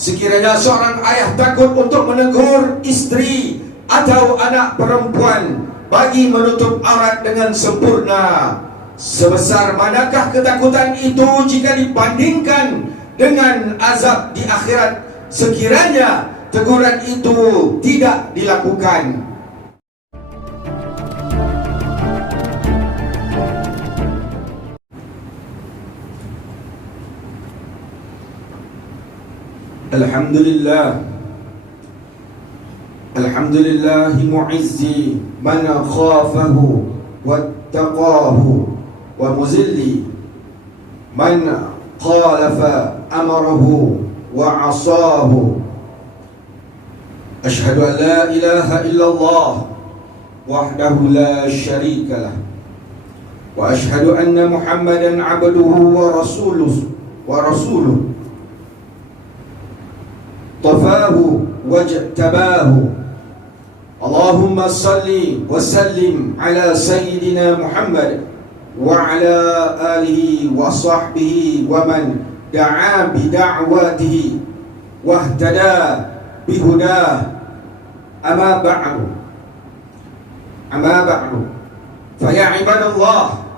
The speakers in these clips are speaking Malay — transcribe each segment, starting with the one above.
Sekiranya seorang ayah takut untuk menegur istri atau anak perempuan bagi menutup aurat dengan sempurna, sebesar manakah ketakutan itu jika dibandingkan dengan azab di akhirat sekiranya teguran itu tidak dilakukan. Alhamdulillah, alhamdulillahi mu'izzi man khafahu wattaqahu wa muzilli man khalafa amrahu wa asahu. Ashhadu an la ilaha illallah wahdahu la syarika lah, wa ashhadu anna Muhammadan abduhu wa rasuluh tafahu wajtabahu. Allahumma salli wa sallim ala sayyidina Muhammad wa ala alihi wa sahbihi wa man da'a bi da'watihi wa ihtada bi hudah. Amma ba'du fa ya ibadallah,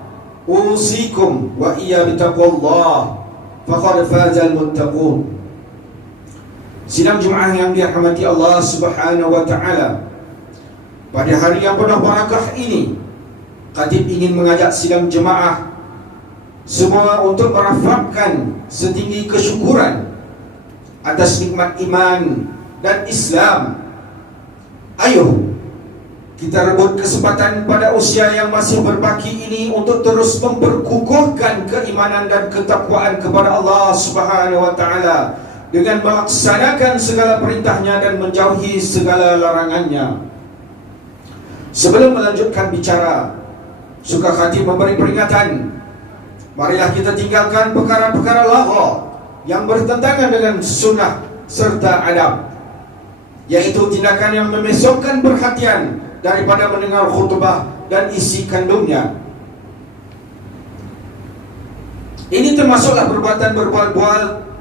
usikum wa iya bi taqwallah faqad fazal muttaqun. Sidang Jumaat yang dirahmati Allah Subhanahu wa taala, pada hari yang penuh barakah ini, Khatib ingin mengajak sidang jemaah semua untuk merafakkan setinggi kesyukuran atas nikmat iman dan Islam. Ayo kita rebut kesempatan pada usia yang masih berbaki ini untuk terus memperkukuhkan keimanan dan ketakwaan kepada Allah Subhanahu wa taala dengan melaksanakan segala perintahnya dan menjauhi segala larangannya. Sebelum melanjutkan bicara, suka Khatib memberi peringatan. Marilah kita tinggalkan perkara-perkara lagha yang bertentangan dengan sunnah serta adab, yaitu tindakan yang memesongkan perhatian daripada mendengar khutbah dan isi kandungnya. Ini termasuklah perbuatan berbual-bual,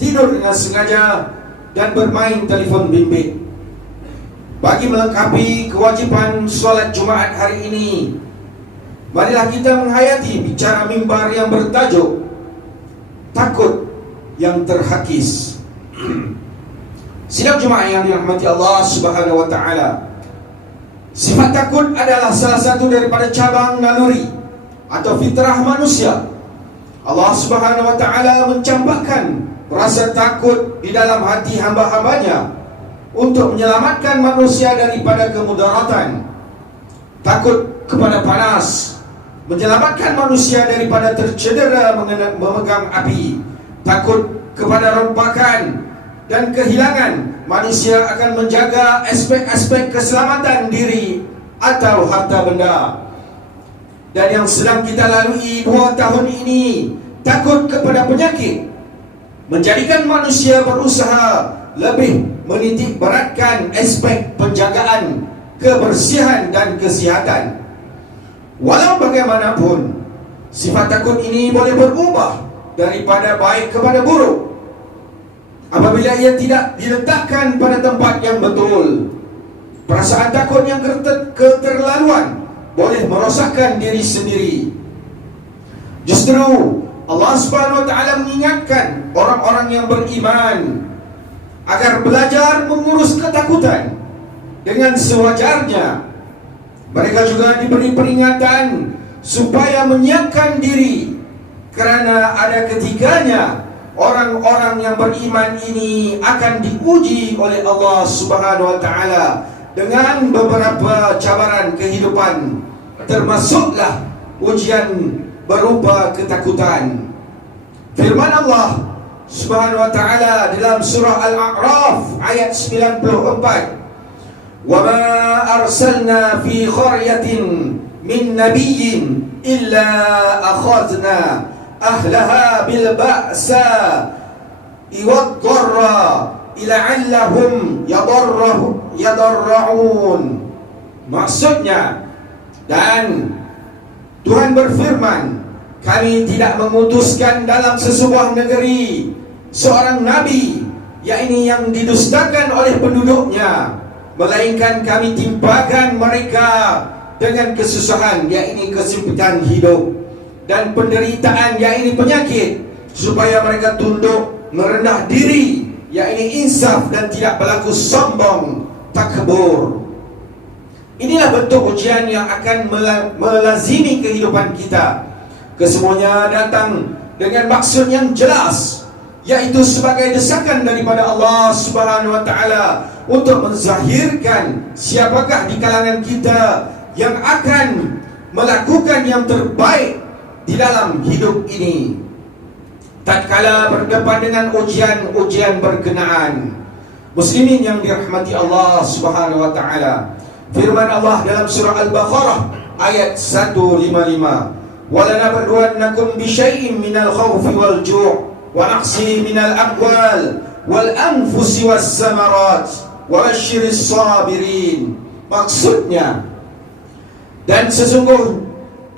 tidur dengan sengaja, dan bermain telefon bimbit. Bagi melengkapi kewajipan solat Jumaat hari ini, marilah kita menghayati bicara mimbar yang bertajuk takut yang terhakis. Sidang Jumaat yang dirahmati Allah Subhanahu wa taala, sifat takut adalah salah satu daripada cabang naluri atau fitrah manusia. Allah Subhanahu wa taala mencampakkan rasa takut di dalam hati hamba-hambanya untuk menyelamatkan manusia daripada kemudaratan. Takut kepada panas menyelamatkan manusia daripada tercedera memegang api. Takut kepada rompakan dan kehilangan, manusia akan menjaga aspek-aspek keselamatan diri atau harta benda. Dan yang sedang kita lalui 2 tahun ini, takut kepada penyakit, menjadikan manusia berusaha lebih menitik beratkan aspek penjagaan kebersihan dan kesihatan. Walau bagaimanapun, sifat takut ini boleh berubah daripada baik kepada buruk apabila ia tidak diletakkan pada tempat yang betul. Perasaan takut yang keterlaluan boleh merosakkan diri sendiri. Justru Allah Subhanahu wa taala mengingatkan orang-orang yang beriman agar belajar mengurus ketakutan dengan sewajarnya. Mereka juga diberi peringatan supaya menyiapkan diri, kerana ada ketiganya orang-orang yang beriman ini akan diuji oleh Allah Subhanahu wa taala dengan beberapa cabaran kehidupan, termasuklah ujian berupa ketakutan. Firman Allah Subhanahu wa taala dalam surah Al-A'raf ayat 94, "Wa ma arsalna fi qaryatin min nabiyyin illa akhadna ahlaha bil ba'sa wad dharra la'allahum yadarra'un." Maksudnya, dan Tuhan berfirman, kami tidak mengutuskan dalam sesebuah negeri seorang nabi yakni yang didustakan oleh penduduknya, melainkan kami timpakan mereka dengan kesusahan, yakni kesempitan hidup, dan penderitaan, yakni penyakit, supaya mereka tunduk merendah diri, yakni insaf, dan tidak berlaku sombong takbur. Inilah bentuk ujian yang akan melazimi kehidupan kita. Kesemuanya datang dengan maksud yang jelas, yaitu sebagai desakan daripada Allah Subhanahu wa taala untuk menzahirkan siapakah di kalangan kita yang akan melakukan yang terbaik di dalam hidup ini tatkala berdepan dengan ujian-ujian berkenaan. Muslimin yang dirahmati Allah Subhanahu wa taala, firman Allah dalam surah Al-Baqarah ayat 155, "Walanabluwannakum bisyai'in minal khawfi wal ju' wa naqsi minal amwal wal anfusi was samarat wa basyiris sabirin." Maksudnya, dan sesungguh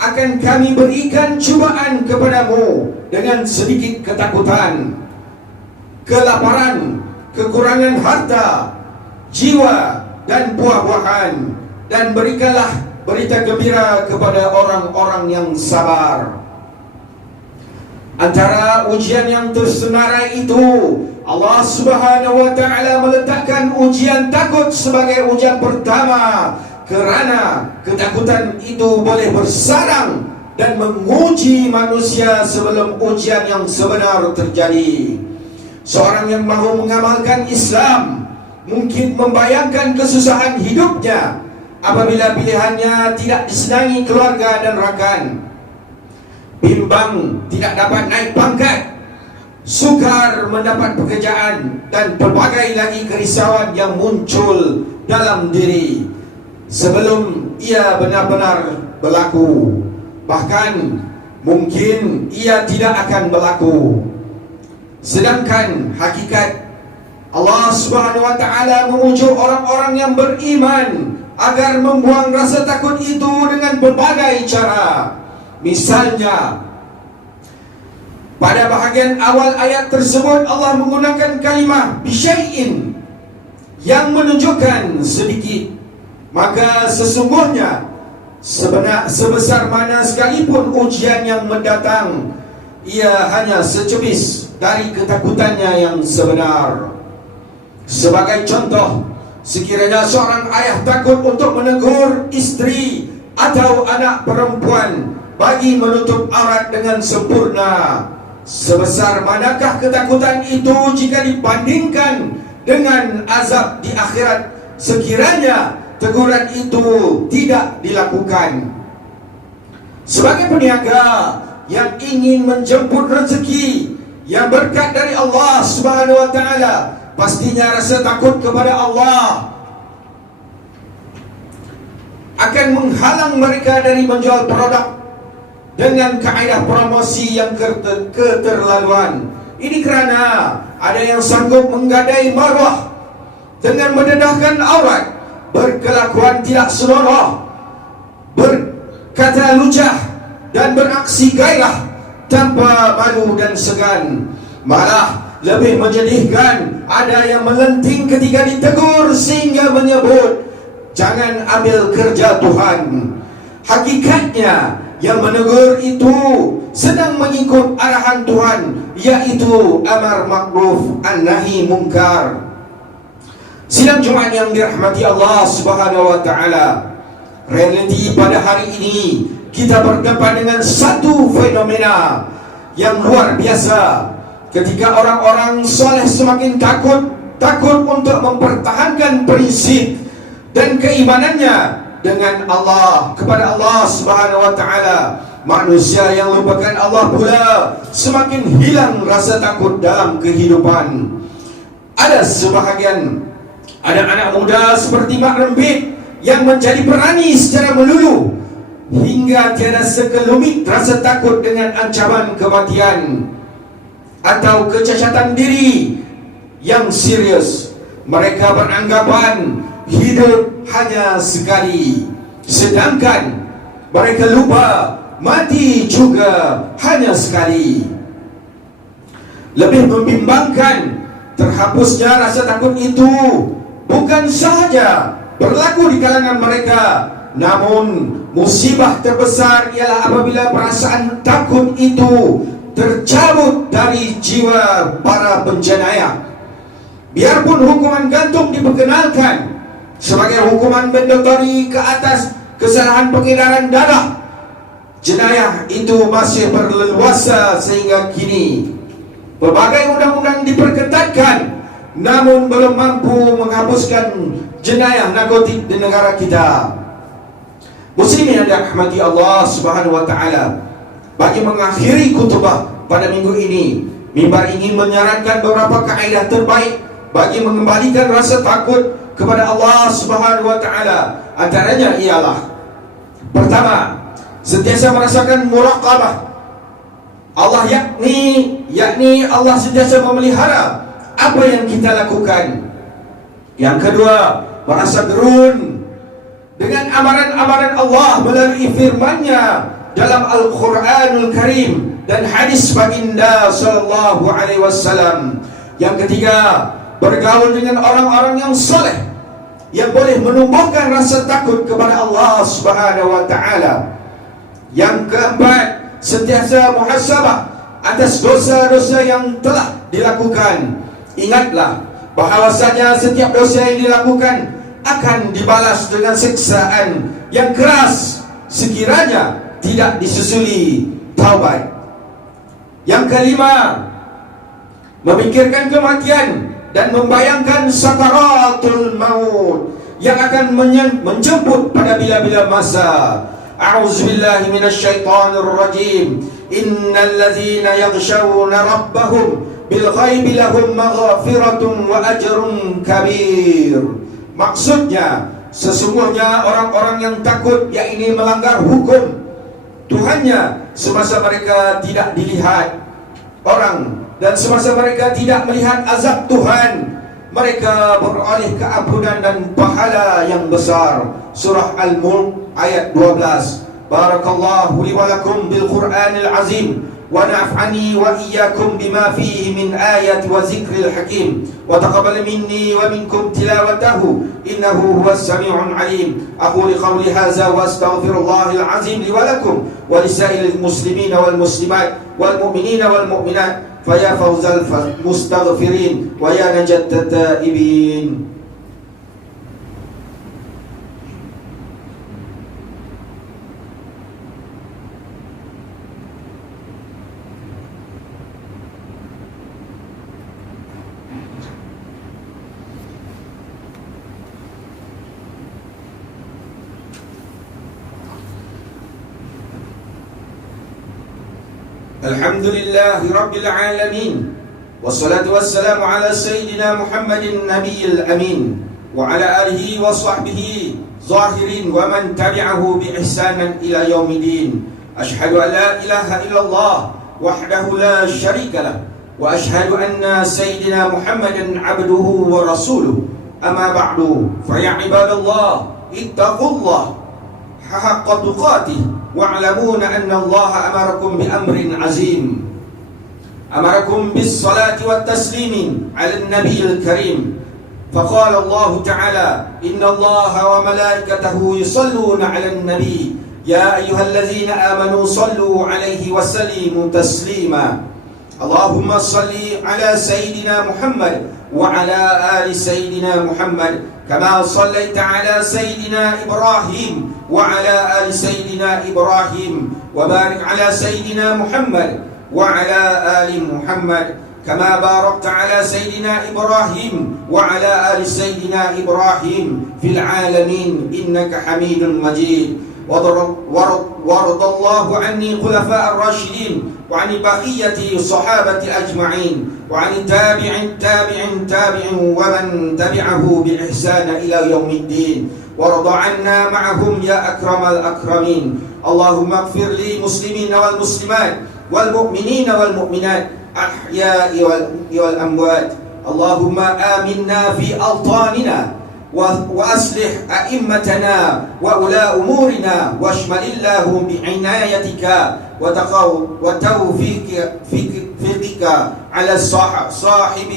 akan kami berikan cubaan kepadamu dengan sedikit ketakutan, kelaparan, kekurangan harta, jiwa, dan buah-buahan, dan berikanlah berita gembira kepada orang-orang yang sabar. Antara ujian yang tersenarai itu, Allah Subhanahu wa taala meletakkan ujian takut sebagai ujian pertama, kerana ketakutan itu boleh bersarang dan menguji manusia sebelum ujian yang sebenar terjadi. Seorang yang mahu mengamalkan Islam mungkin membayangkan kesusahan hidupnya apabila pilihannya tidak disenangi keluarga dan rakan, bimbang tidak dapat naik pangkat, sukar mendapat pekerjaan, dan pelbagai lagi kerisauan yang muncul dalam diri sebelum ia benar-benar berlaku. Bahkan mungkin ia tidak akan berlaku. Sedangkan hakikat, Allah Subhanahu wa taala memujuk orang-orang yang beriman agar membuang rasa takut itu dengan berbagai cara. Misalnya, pada bahagian awal ayat tersebut Allah menggunakan kalimah bisyai'in yang menunjukkan sedikit. Maka sesungguhnya sebesar mana sekalipun ujian yang mendatang, ia hanya secebis dari ketakutannya yang sebenar. Sebagai contoh, sekiranya seorang ayah takut untuk menegur istri atau anak perempuan bagi menutup aurat dengan sempurna, sebesar manakah ketakutan itu jika dibandingkan dengan azab di akhirat sekiranya teguran itu tidak dilakukan. Sebagai peniaga yang ingin menjemput rezeki yang berkat dari Allah Subhanahu wa taala, pastinya rasa takut kepada Allah akan menghalang mereka dari menjual produk dengan kaedah promosi yang keterlaluan. Ini kerana ada yang sanggup menggadai maruah dengan mendedahkan aurat, berkelakuan tidak senonoh, berkata lucah, dan beraksi gairah tanpa malu dan segan. Malah lebih menyedihkan, ada yang melenting ketika ditegur sehingga menyebut, "Jangan ambil kerja Tuhan." Hakikatnya yang menegur itu sedang mengikut arahan Tuhan, yaitu amar ma'ruf an-nahi munkar. Sidang Jumat yang dirahmati Allah Subhanahu wa taala, realiti pada hari ini kita berdepan dengan satu fenomena yang luar biasa. Ketika orang-orang soleh semakin takut untuk mempertahankan prinsip dan keimanannya dengan Allah, kepada Allah Subhanahu wa taala, manusia yang lupakan Allah pula semakin hilang rasa takut dalam kehidupan. Ada sebahagian anak-anak muda seperti Mak Rembit yang menjadi berani secara melulu hingga tiada sekelumit rasa takut dengan ancaman kematian atau kecacatan diri yang serius. Mereka beranggapan hidup hanya sekali, sedangkan mereka lupa mati juga hanya sekali. Lebih membimbangkan terhapusnya rasa takut itu bukan sahaja berlaku di kalangan mereka, namun musibah terbesar ialah apabila perasaan takut itu tercabut dari jiwa para penjenayah. Biarpun hukuman gantung diperkenalkan sebagai hukuman mandatory ke atas kesalahan pengedaran darah, jenayah itu masih berleluasa sehingga kini. Berbagai undang-undang diperketatkan, namun belum mampu menghapuskan jenayah narkotik di negara kita. Muslimin yang dirahmati Allah Subhanahu wa taala, bagi mengakhiri khutbah pada minggu ini, mimbar ingin menyarankan beberapa kaedah terbaik bagi mengembalikan rasa takut kepada Allah Subhanahu wa taala. Antaranya ialah: pertama, sentiasa merasakan muraqabah Allah, yakni Allah sentiasa memelihara apa yang kita lakukan. Yang kedua, merasa gerun dengan amaran-amaran Allah melalui firman-Nya dalam Al-Quranul Karim dan hadis baginda sallallahu alaihi wasallam. Yang ketiga, bergaul dengan orang-orang yang saleh yang boleh menumbuhkan rasa takut kepada Allah Subhanahu wa taala. Yang keempat, sentiasa muhasabah atas dosa-dosa yang telah dilakukan. Ingatlah bahwasanya setiap dosa yang dilakukan akan dibalas dengan siksaan yang keras sekiranya tidak disusuli taubat. Yang kelima, memikirkan kematian dan membayangkan sakaratul maut yang akan menjemput pada bila-bila masa. A'udzubillahi minasyaitonir rajim. Innal ladzina yaghshawna rabbahum bil ghaibi lahum maghfiratun wa ajrun kabir. Maksudnya, sesungguhnya orang-orang yang takut, yakni melanggar hukum Tuhannya semasa mereka tidak dilihat orang, dan semasa mereka tidak melihat azab Tuhan, mereka beroleh keampunan dan pahala yang besar. Surah Al-Mulk ayat 12. Barakallahu li wa lakum bil Qur'anil azim wa naf'ani wa iyyakum bima fihi min ayati wa zikril hakim wa taqabbal minni wa minkum tilawatahu innahu huwas sami'un alim. Aqulu qawli hadza wa astaghfirullahal azim li wa lakum wa lisa'il muslimina wal muslimat wal mu'minina wal mu'minat faya fawzal mustaghfirin wa ya najat taibin. Alhamdulillahi Rabbil Alamin, wassalatu wassalamu ala Sayyidina Muhammadin Nabiyil Amin, wa ala alihi wa sahbihi zahirin wa man tabi'ahu bi ihsanan ila yaumidin. Ashhadu an la ilaha illallah wahdahu la syarika lah, wa ashhadu anna Sayyidina Muhammadan abduhu wa rasuluh. Amma ba'du, fa ya ibadallah ittaqullah haqqa tuqatih wa'lamuna anna Allah amarakum bi amrin azim. Amarakum bis salati wat taslimin 'ala an-nabiyil karim. Faqala Allah ta'ala, inna Allah wa malaikatahu yusalluna 'alan nabiy ya ayyuhallazina amanu sallu 'alaihi wa sallimu taslima. Allahumma salli 'ala sayyidina Muhammad wa 'ala ali sayyidina Muhammad kama sallaita 'ala sayyidina Ibrahim wa 'ala ali sayyidina Ibrahim wa barik 'ala sayyidina Muhammad wa 'ala ali Muhammad kama barakta 'ala sayyidina Ibrahim wa 'ala ali sayyidina Ibrahim fil 'alamin innaka Hamidun Majid. وارض الله عني خلفاء الراشدين وعن بقية صحابة أجمعين وعن التابع ومن تبعه بإحسان إلى يوم الدين وارض عنا معهم يا أكرم الأكرمين. اللهم اغفر لي مسلمين والمسلمات والمؤمنين والمؤمنات الأحياء والأموات. اللهم آمنا في أوطاننا وأصلح أئمتنا وأولى أمورنا واشمل اللهم بعنايتك وتوفيقك على صاحب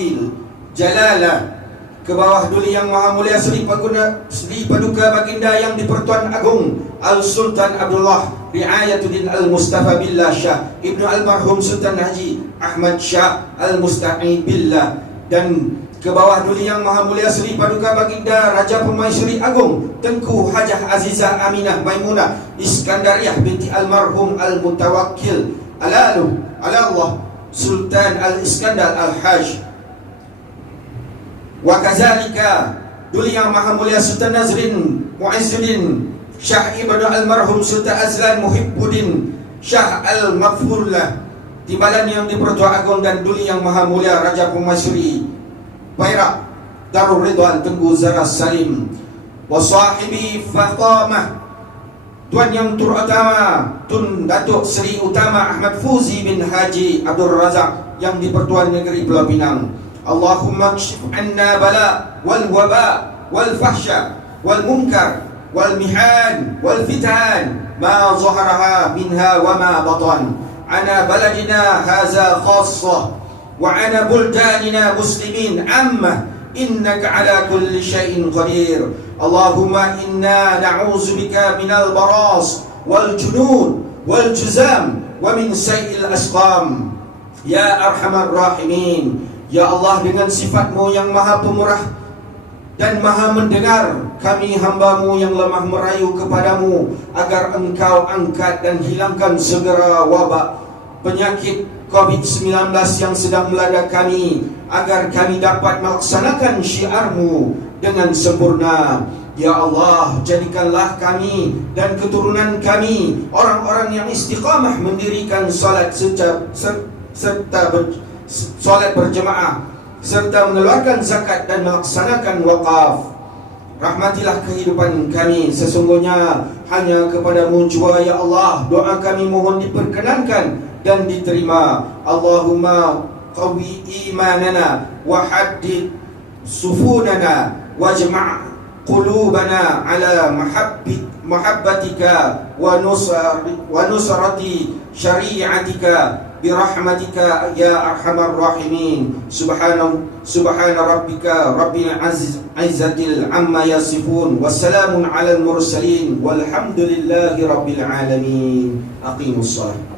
Jalala, ke bawah duli yang maha mulia Sri Paduka Baginda yang di-Pertuan Agung Al-Sultan Abdullah Riayatuddin Al-Mustafa Billah Shah Ibnu Almarhum Sultan Haji Ahmad Shah Al-Musta'id Billah, dan ke bawah duli yang maha mulia Sri Paduka Baginda Raja Permaisuri Agung Tengku Hajah Azizah Aminah Maimunah Iskandariah binti Almarhum Al-Mutawakkil Alalu Allah Sultan Al-Iskandar Al-Hajj. Wa kazalika duli yang maha mulia Sultan Nazrin Mu'izzuddin Syah Ibnu Almarhum Sultan Azlan Muhibbuddin Syah Al-Maghfurlah timbalan yang di-Pertuan Agung, dan duli yang maha mulia Raja Permaisuri Perak Darul Ridwan Tengku Zara Salim. Wa sahibi Fatamah, tuan yang terutama Tun Datuk Seri Utama Ahmad Fuzi bin Haji Abdul Razak yang di-Pertuan Negeri Pulau Pinang. Allahumma kshif anna bala wal waba wal fahsya wal munkar wal mihan wal fitan ma zaharaha minha wa ma batan ana baladina haza khassah wa ana buldanina muslimin amma innaka ala kulli syai'in qadir. Allahumma inna na'udzu bika minal baras wal junud wal juzam wa min sayyi'il asqam ya arhamar rahimin. Ya Allah, dengan sifat-Mu yang maha pemurah dan maha mendengar, kami hamba-Mu yang lemah merayu kepadamu agar Engkau angkat dan hilangkan segera wabak penyakit COVID-19 yang sedang melanda kami, agar kami dapat melaksanakan syiar-Mu dengan sempurna. Ya Allah, jadikanlah kami dan keturunan kami orang-orang yang istiqamah mendirikan salat solat berjemaah serta mengeluarkan zakat dan melaksanakan wakaf. Rahmatilah kehidupan kami, sesungguhnya hanya kepadamu jua ya Allah doa kami mohon diperkenankan dan diterima. Allahumma qawi imanana wa haddid sufunana wajma' qulubana ala mahabbatika wa nusrati syari'atika birahmatika ya arhamar rahimin. Subhana rabbika rabbil izzatil amma yasifun wassalamun alal mursalin walhamdulillahi rabbil alamin. Aqimus shalah.